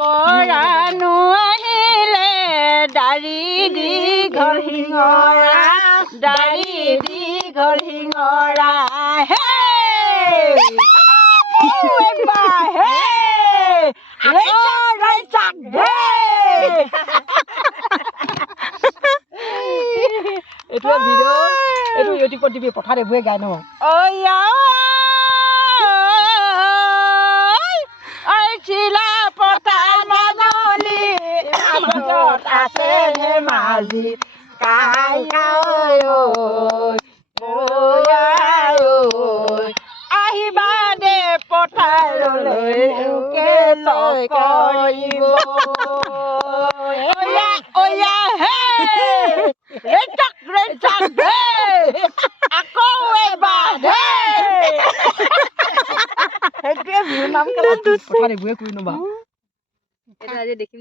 পৰানো আহিলে দাড়ি দীঘল শিঙৰা দাড়ি দীঘল শিঙৰা হে এইটো ভিডিঅ' এইটো ইউটিউবত দিবি পথাৰত এইবোৰে গাই ন চিলা পথাৰ মাজনী আছে ধেমাজি আহিবা দে পথাৰলৈ কৰিব আকৌ এবাৰ সেইটোৱে ভিউ নাম কেলা পথাৰত এইবোৰে কৰি নবা এটা আজি দেখিম